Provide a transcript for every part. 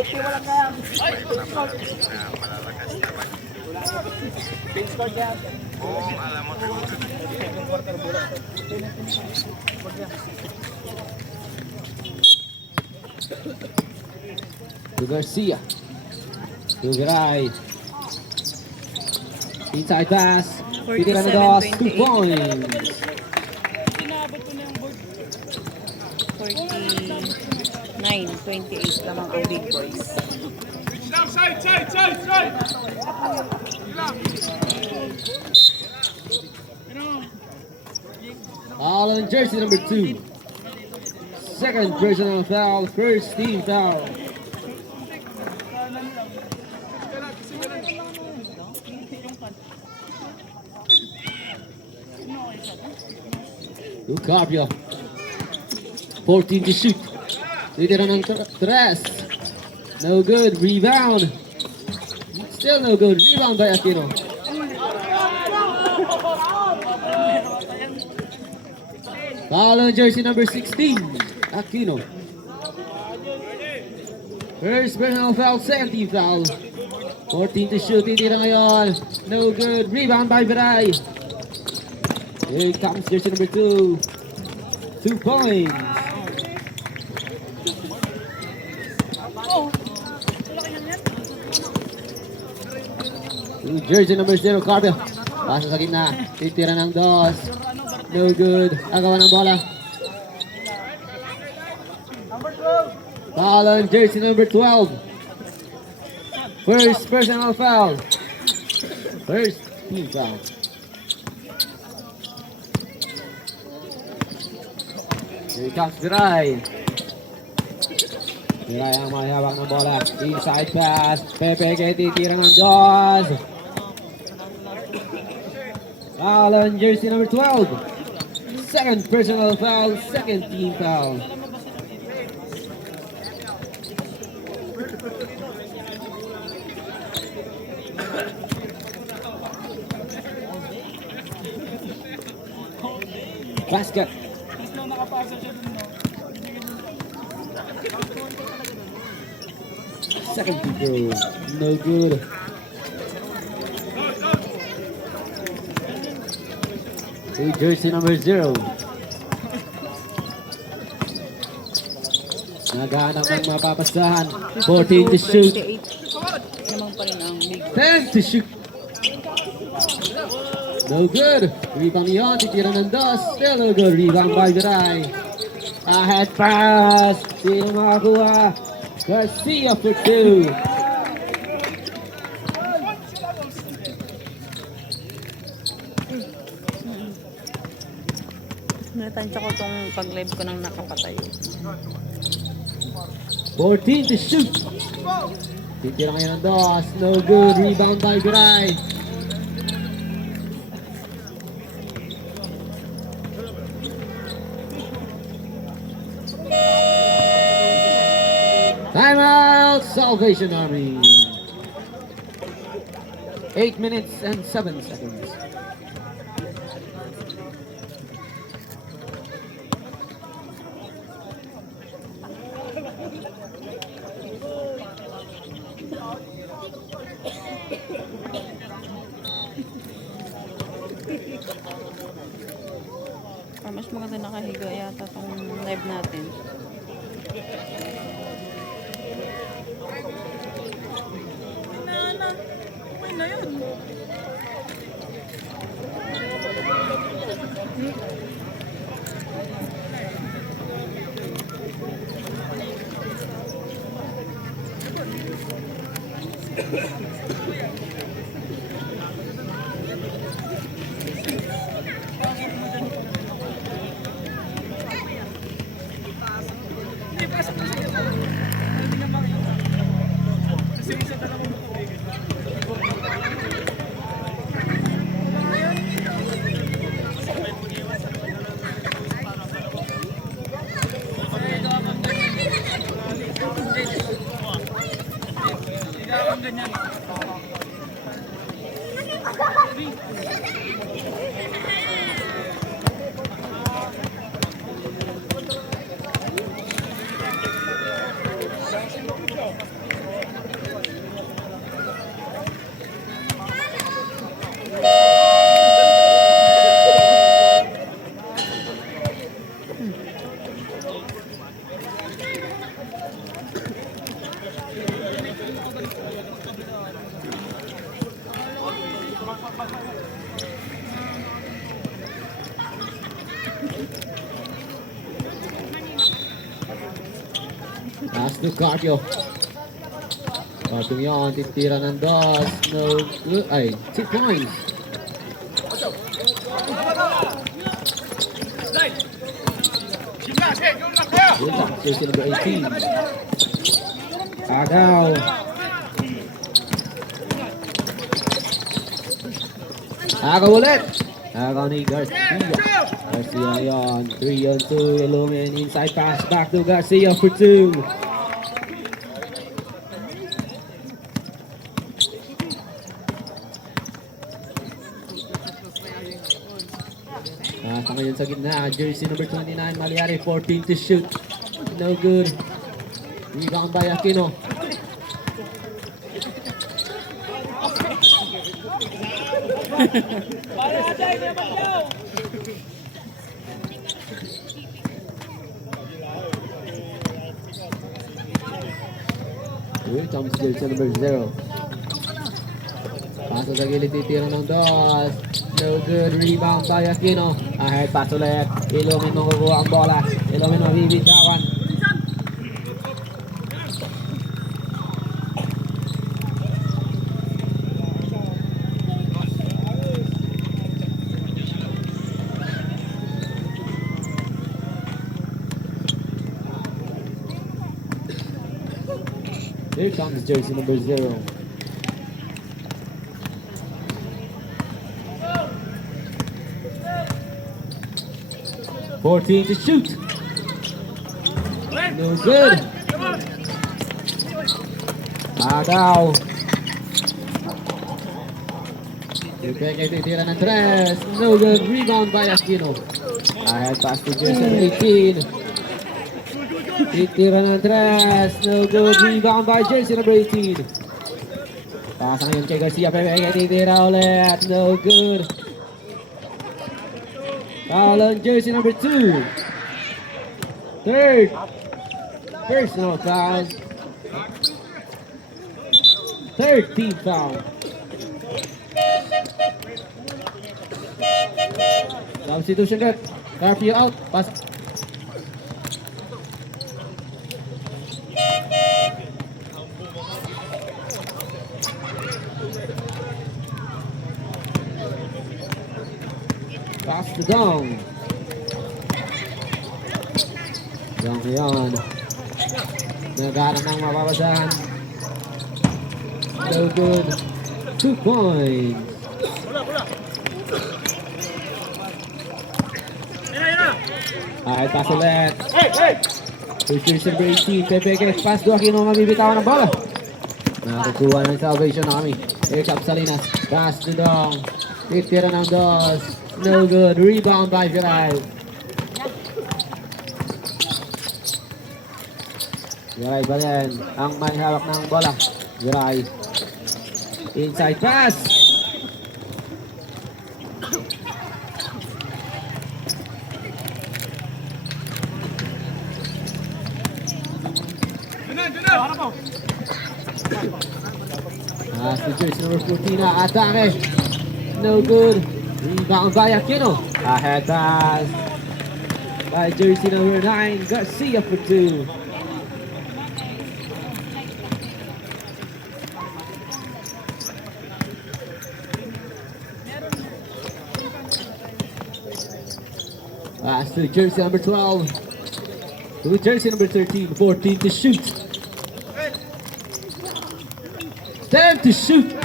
Kahit wala kaya. Base score niya. Oo, alam mo. Second quarter bola. To Garcia. To Viray. Inside pass. Titira na dos. 2 points. Sinabot ko na yung board. 49-28 lamang ang big boys. Side! All on jersey number 2. Second personal foul. First team foul. Carpio. 14 to shoot. Titira ng tres. No good. Rebound. Still no good. Rebound by Aquino. Foul on jersey number 16. Aquino. First personal foul. Second team foul. 14 to shoot. Titira ngayon. No good. Rebound by Viray. Here comes jersey number 2. 2 points. Jersey number 0, Carpio. Pasa sa gitna. Titira ng dos. No good. Agawa ng bola. Foul on jersey number 12. First personal foul. First team foul. Here comes Viray. Viray ang may hawak ng bola. Inside pass. Pepe kay titira ng dos. Foul on jersey number 12. Second personal foul. Second team foul. Basket. Second to go. No good. Jersey number 0. Naghahanap ng mapapasahan. 14 to shoot. 28 lamang pa rin ang big 10 to shoot. No good. Rebound yon. Titira ng dos. Still no good. Rebound by Viray. Ahead pass. Sino makakuha? Garcia for 2. Natansya ko tong pag-live ko nang nakapatay. 14 to shoot. Titira ngayon ng dos. No good. Rebound by Viray. Timeout, Salvation Army. 8 minutes and 7 seconds. Mas maganda nakahiga yata tong live natin. Okay na yun. Pass to Carpio. Carpio yun, titira ng dos. No good. Ay, 2 points. Good job, jersey number 18. Agaw. Agaw ulit. Agaw ni Garcia. Garcia yun. 3-on-2. Ilumin. Inside pass. Back to Garcia for 2. Nasa ngayon sa gitna. Jersey number 29. Maliari. 14 to shoot. No good. Rebound by Aquino. Here comes jersey number 0. Pasa sa gilid, titira ng dos. No good. Rebound by Aquino. Ahead pass ulit. Ilumin mo kukuha ang bola. Ilumin mo bibitawan. Here comes jersey number 0. $14 to shoot. No good. Agaw. Ipeke titira ng 3. No good. Rebound by Aquino. Ahead pass to jersey number 18. Titira ng 3. No good. Rebound by jersey number 18. Pasa ngayon kay Garcia. Ipeke titira ulit. No good. Foul on jersey number 2. Third. Personal foul. Third team foul. Substitution red. Carpio out. Pass. Pass to Dong. Dong yan. Nagharap ng mapapasahan. No good. 2 points. Alright, pass ulit. Jersey number 18. Pepeke. Pass to Aquino. Mabibitawan ng bola. Nakakuha ng salvation na kami. Here comes Salinas. Pass to Dong. Titira ng dos. No good. Rebound by Viray. Viray pa rin. Ang may hawak ng bola. Viray. Inside pass. Pass to jersey number 14 na atake. No good. Rebound by Aquino. Ahead pass by jersey number 9. Garcia for 2. Pass to jersey number 12. To jersey number 13. 14 to shoot. 10 to shoot.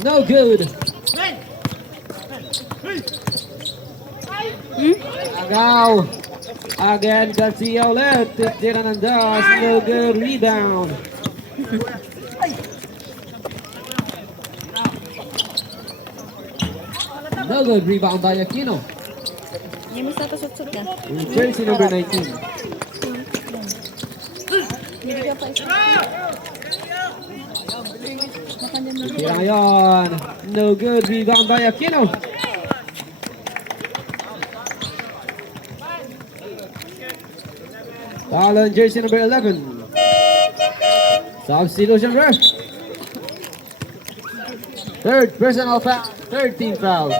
No good. Agaw. Again, Garcia ulit. Tira ng dos. No good. Rebound. No good. Rebound by Aquino. Hindi mo sa tusot-sot ka. Jersey number 19. Hindi ka pa isa. Tira ngayon. No good. Rebound by Aquino. Foul on jersey number 11. Substitution ref. Third personal foul. Third team foul.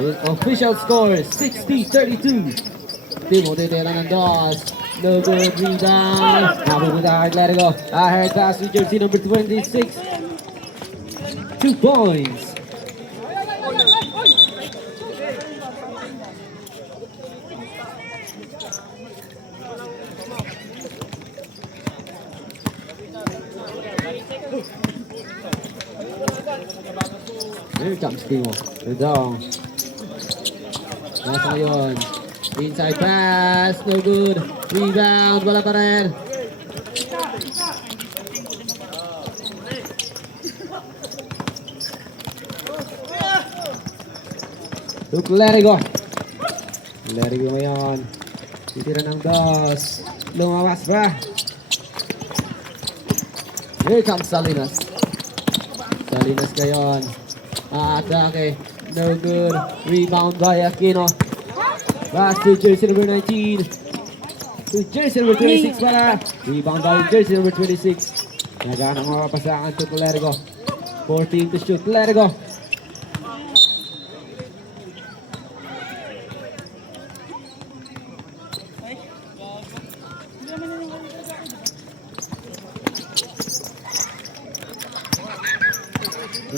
With official score, 60-32. Timo titira ng dos. No good, rebound. Napupunta kay Clerigo. Ahead pass to jersey number 26. 2 points. Here comes Timo. Redong. Nasa ngayon. Inside pass. No good. Rebound. Wala pa rin. To Clerigo. Clerigo ngayon. Titira ng dos. Lumawas pa. Here comes Salinas. Salinas ngayon. Atake. No good. Rebound by Aquino. Pass to jersey number 19. To jersey number 26 pala. Rebound by jersey number 26. Nagana mga papasakan to Clerigo. 14 to shoot. Clerigo.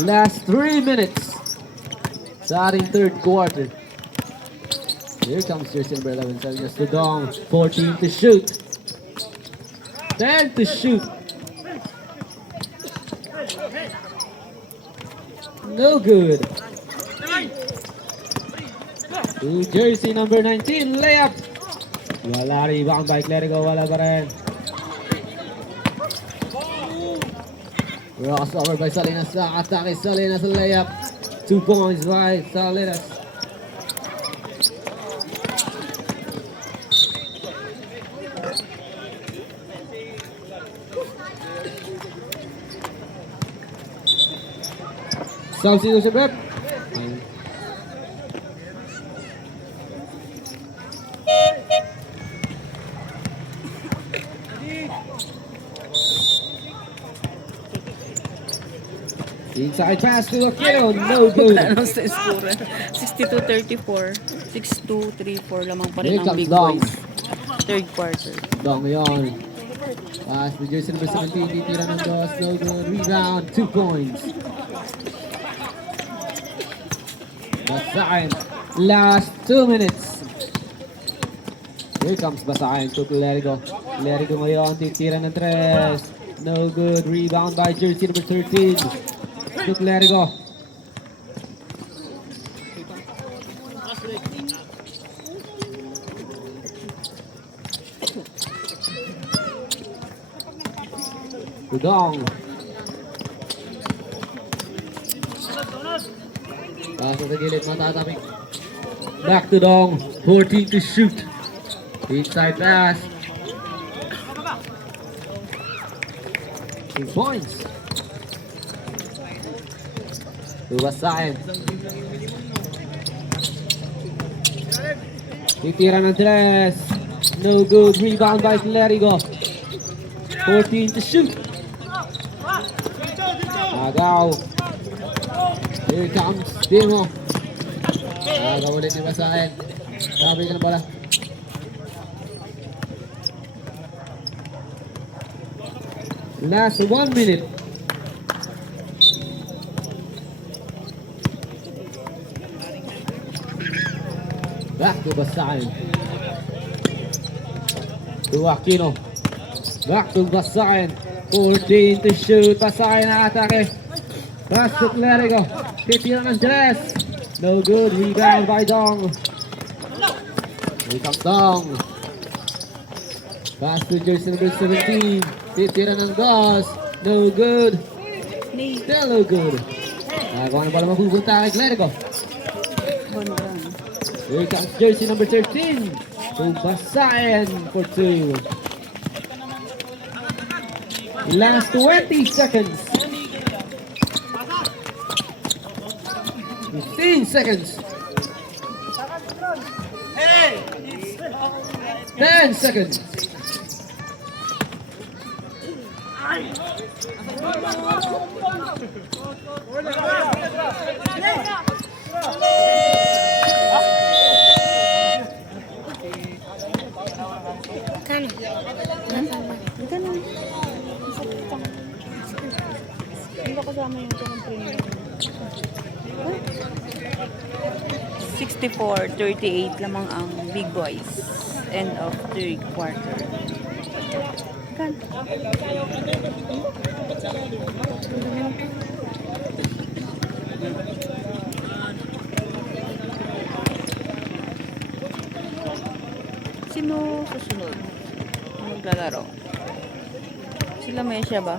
Last 3 minutes sa ating third quarter. Here comes jersey number 11, Salinas to Dong. 14 to shoot. 10 to shoot. No good. To jersey number 19, layup. Wala, rebound by Clerigo, wala pa rin. Crossover by Salinas sa atake. Salinas layup. 2 points by Salinas. Substitution rep. Inside pass to Aquino, no good. Ano sa score? 62-34. 6-2-3-4 lamang pa rin Here ang comes Big Dong. Boys. Third quarter. Dong yon. Pass to jersey number 17, titira ng dos, no good. Rebound, 2 points. Basahin. Last 2 minutes. Here comes Basahin to Clerigo. Clerigo ngayon, titira ng tres. No good. Rebound by jersey number 13. To Clerigo. To Dong. Pass sa gilid, matatapik. Back to Dong. 14 to shoot. Inside pass. 2 points. To Basahin. Titira ng tres. No good. Rebound by Clerigo. 14 to shoot. Agaw. Here comes Timo. Agaw ulit ni Basahin. Sabi ka na pala. Last 1 minute. Back to Basahin. To Aquino. Back to Basahin. 14 to shoot. Basahin na atake. Pass to Clerigo. Titira ng dress. No good. Rebound by Dong. Here comes Dong. Pass to jersey number 17. Titira ng dos. No good. Still no good. Kung ano pala mapupunta kay Clerigo. Here comes jersey number 13. To Basahin for 2. Last 20 seconds. 15 seconds. 10 seconds. 54-38 lamang ang Big Boys. End of third quarter. Kan. Sino susunod? Maglalaro. Sila Mesha ba?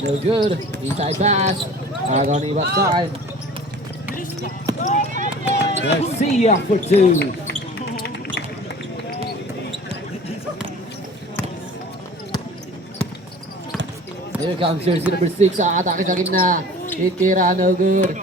No good. Inside pass. Agaw ni Basayan. Garcia for two. Here comes jersey number 6. Atake sa gitna. Itira, no good.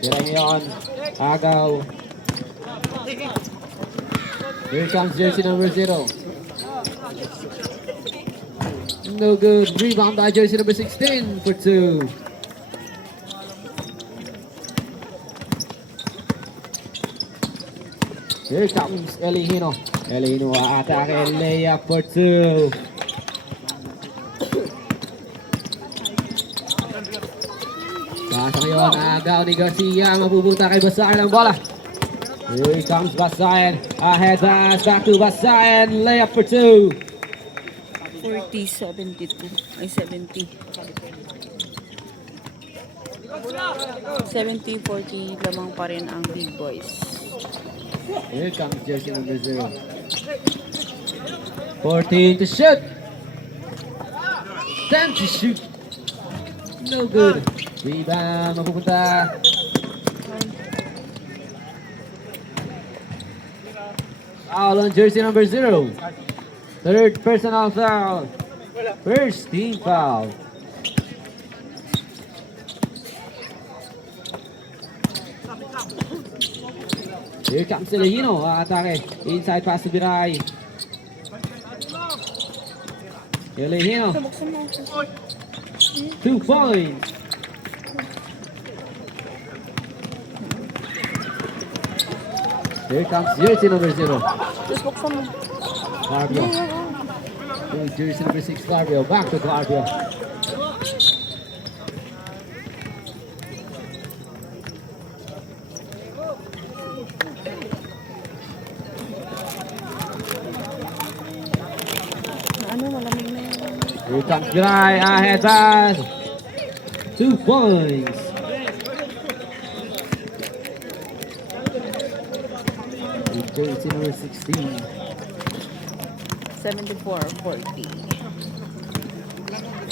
Tira ngayon. Agaw. Here comes jersey number 0. No good. Rebound by jersey number 16 for 2. Here comes Elihino. Elihino atake, layup for 2. Pasa ngayon, agaw ni Garcia. Mapupunta kay Basayan ang bola. Here comes Basayan. Ahead pass, back to Basayan. Layup for 2. 40-72. Ay, 70. 70-40 lamang pa rin ang Big Boys. Here comes jersey number 0. 14 to shoot. 10 to shoot. No good. Rebound, mapupunta. Foul on jersey number 0. Third personal foul. First team foul. Here comes Elihino. Atake. Inside pass to Biray. Elihino. 2 points. Here comes jersey number 0. Just buksan mo. Garbio. Jersey number 6, Garbio. Back to Garbio. Ano, malamig na yan. Here comes Biray. Ahead pass. 2 points. Jersey number 16. 74-40.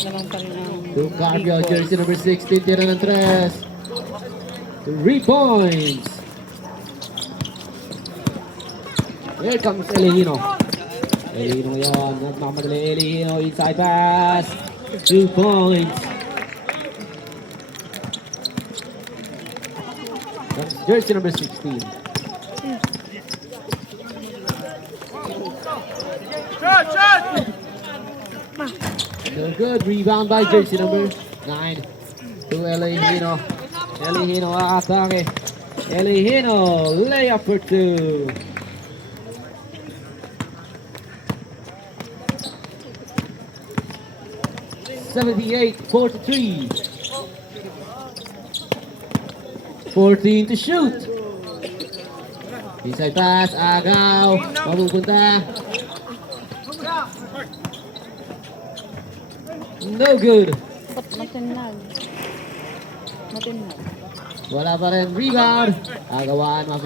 Lamang pa rin ang To Big Garbio, Boys. jersey number 16. Tira ng 3. 3 points. Here comes Elihino. Elihino ngayon. Nagmamadali Elihino. Inside pass. 2 points. That's jersey number 16. So good. Rebound by jersey number 9. To Elihino. Elihino aatake. Elihino layup for 2. (78-43). 14 to shoot. Inside pass, agaw. Mapupunta. No good. Matinag. Wala pa rin. Rebound. Agawaan.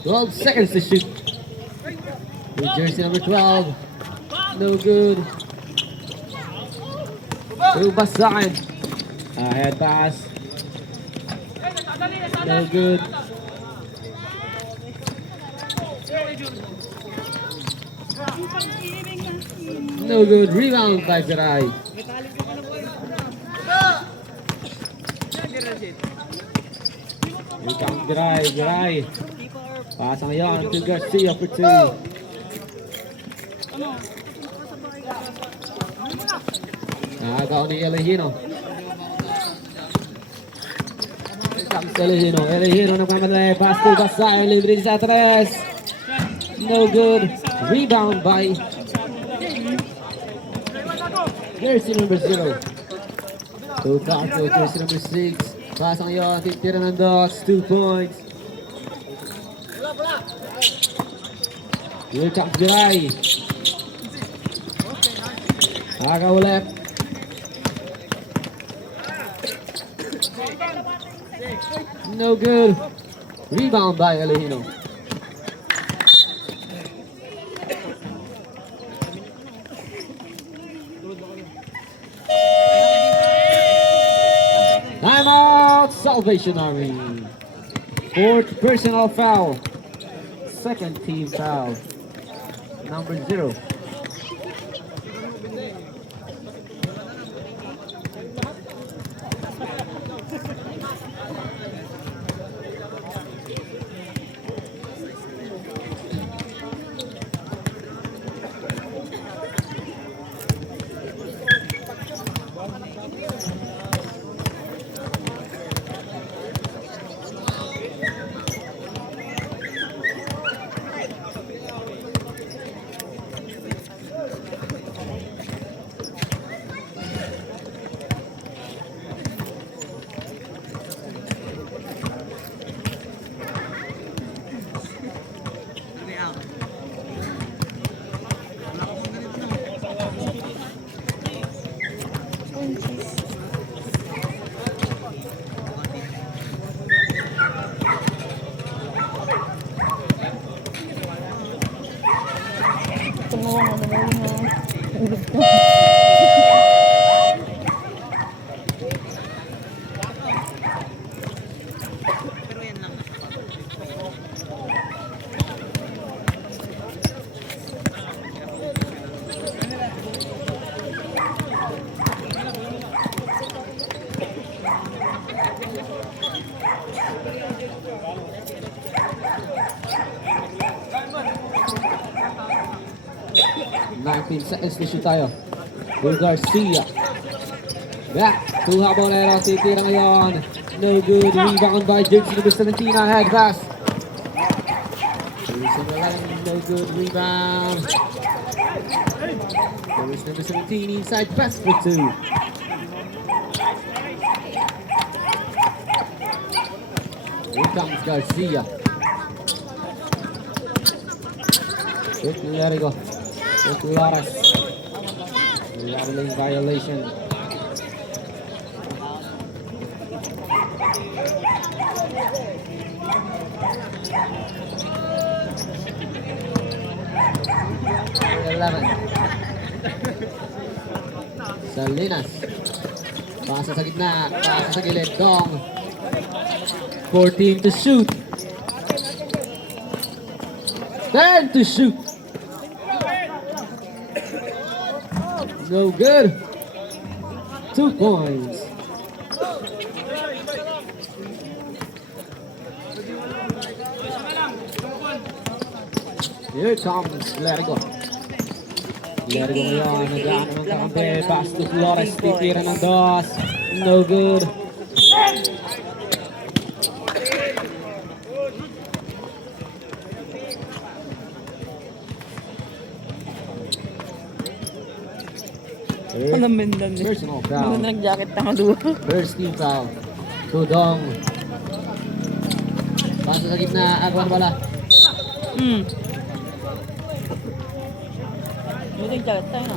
Twelve seconds to shoot. With jersey number 12. No good. To Basakan. Head pass. No good. No good. Rebound by Garay. Here comes Garay. Garay. Pasa ngayon to Garcia for 2. Nakagaw ni Elihino. Here comes Elihino. Elihino nagmamadali. Pass to Basayan. Libre sa 3. No good. Rebound by jersey number 0. To Darko, jersey number 6. Pasa ngayon. Titira ng Dogs. 2 points. Here comes Garay. Agaw ulit. No good. Rebound by Elihino. Timeout, Salvation Army. 4th personal foul. 2nd team foul. Number 0. Seconds to shoot tayo. Will Garcia. Back to Habonero. Titira ngayon. No good. Rebound by jersey number 17. Head pass. No good. Rebound. Jersey number 17 inside pass for 2. Here comes Garcia. Quickly let it go. With Laras. Leveling violation. Number 11. Salinas. Pasa sa gitna. Pasa sa gilid. Dong. 14 to shoot. 10 to shoot. No good. 2 points. Here comes Lerigo. Lerigo ngayon. Nagano ng kakampi. Pass to Flores. Titira ng dos. No good. Alam mo lang eh. Personal Ano foul. nag-jacket na duwa. First team foul. Tudong. Paso sa gitna. Agwan bala. May nag-jacket tayo na.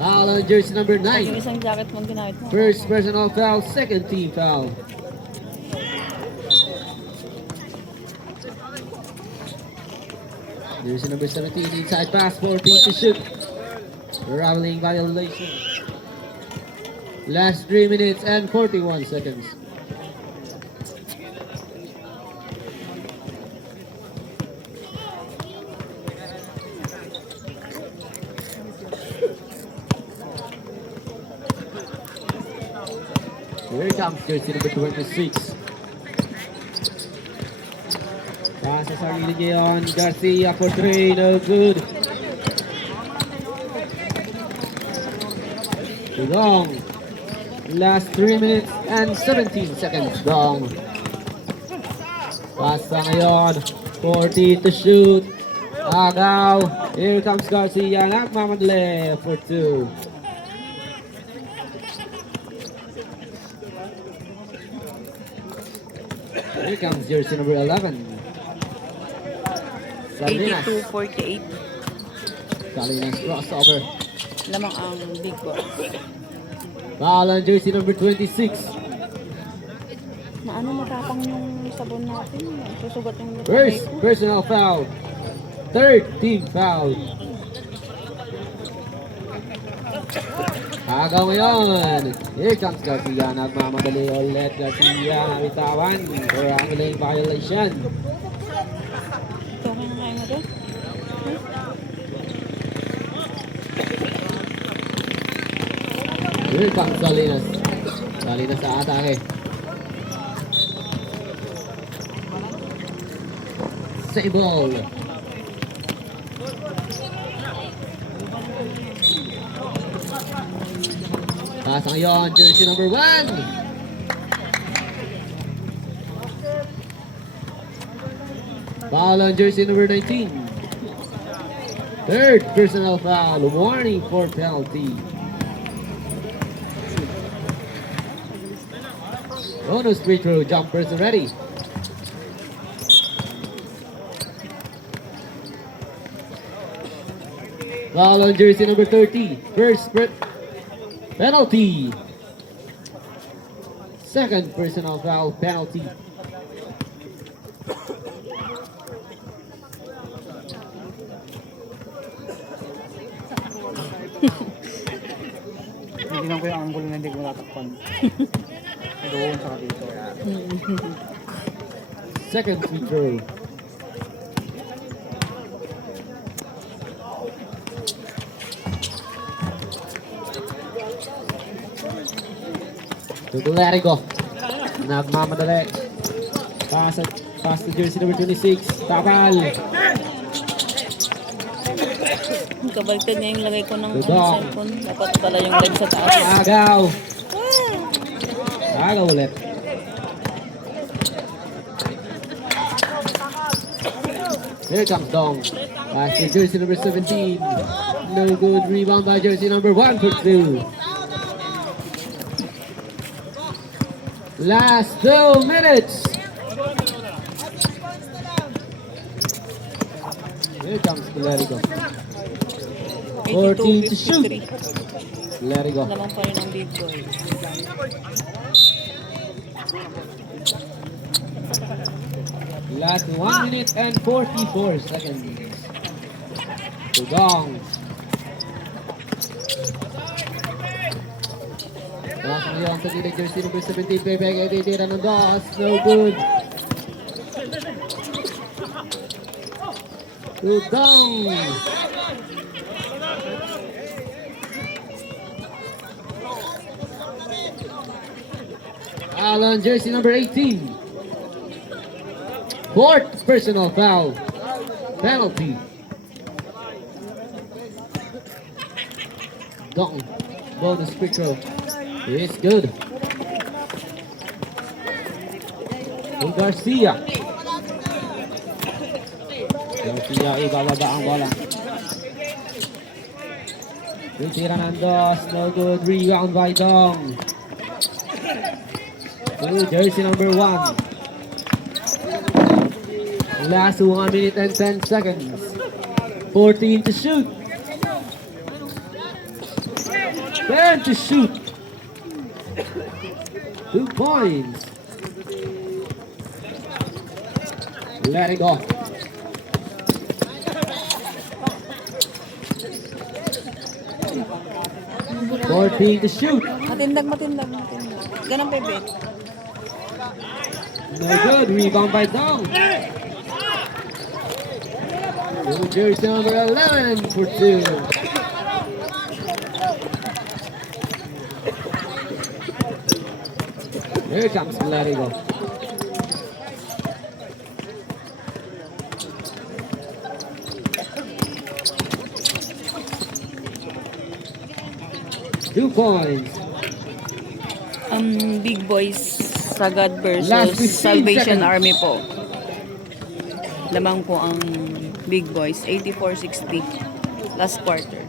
Foul on jersey number Yung 9. isang jacket mo ginamit mo. First personal foul. Second team foul. Jersey number 17. Inside pass. 14 to shoot. Traveling violation. Last 3 minutes and 41 seconds. Here comes jersey number 26. Pass sa sarili ngayon. Garcia for 3. No good. Dong. Last 3 minutes and 17 seconds. Dong. Pasa ngayon. 40 to shoot. Agaw. Here comes Garcia. Nagmamadali for 2. Here comes jersey number 11. Salinas. 82-48. Salinas crossover. Lamang ang big boy. Foul on jersey number 26. Na ano matapang yung sabon natin. Susugat yung First personal foul. Third team foul. Agaw ngayon. Here comes Garcia. Nagmamadali ulit. Garcia nabitawan. Traveling violation. Okay na ngayon na doon. Here comes Salinas. Salinas sa atake. Save ball. Pass ngayon, jersey number 1. Foul on jersey number 19. Third personal foul. Warning for penalty. Bonus free throw. Jumpers ready. Foul on jersey number 30. First penalty. Second personal foul penalty. Hindi ko yung angulo na hindi ko natakpan. Doon sa dito. Second free throw. Tutulerigo. Nagmamadali. Pass to jersey number 26. Tapal. Kabaliktad niya yung lagay ko ng Dudong. cellphone. Dapat pala yung live sa taas. Agaw. Agaw ulit. Here comes Dong. Pass to jersey number 17. No good. Rebound by jersey number 1 for 2. Last 2 minutes. Here comes Lerigo. 14 to shoot. 82-53. Lerigo. Lamang pa rin ang big boy. Last 1 minute and 44 seconds. Tudong. Pasok ngayon sa gilid jersey number 17. Pepe ay titira ng dos. No good. Udong. Alon, jersey number 18. Fourth personal foul. Penalty. Dong. Bonus free throw. It's good. Hey, Garcia. Garcia ibababa ang bola. Titira ng dos. No good. Rebound by Dong. Jersey number 1. Last 1 minute and 10 seconds. 14 to shoot. 10 to shoot. 2 points. Let it go. To shoot. Matindag. Ganun, Pepe. No good. Rebound by Dong. Jersey number 11 for 2. Here comes Malarigo. Two points. Big Boys Sagad Last versus 15 Salvation seconds. Army po. Lamang po ang Big Boys, 84-60 last quarter.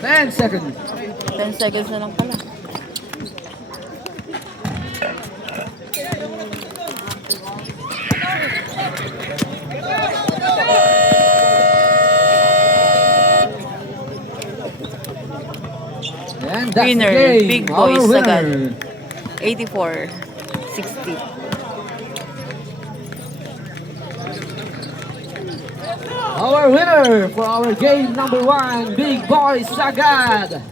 10 seconds. 10 seconds na lang pala. And that's Winner, the game. Big Our Boys Sagad. winner. 84-60. Our winner for our game number 1, Big Boy Sagad.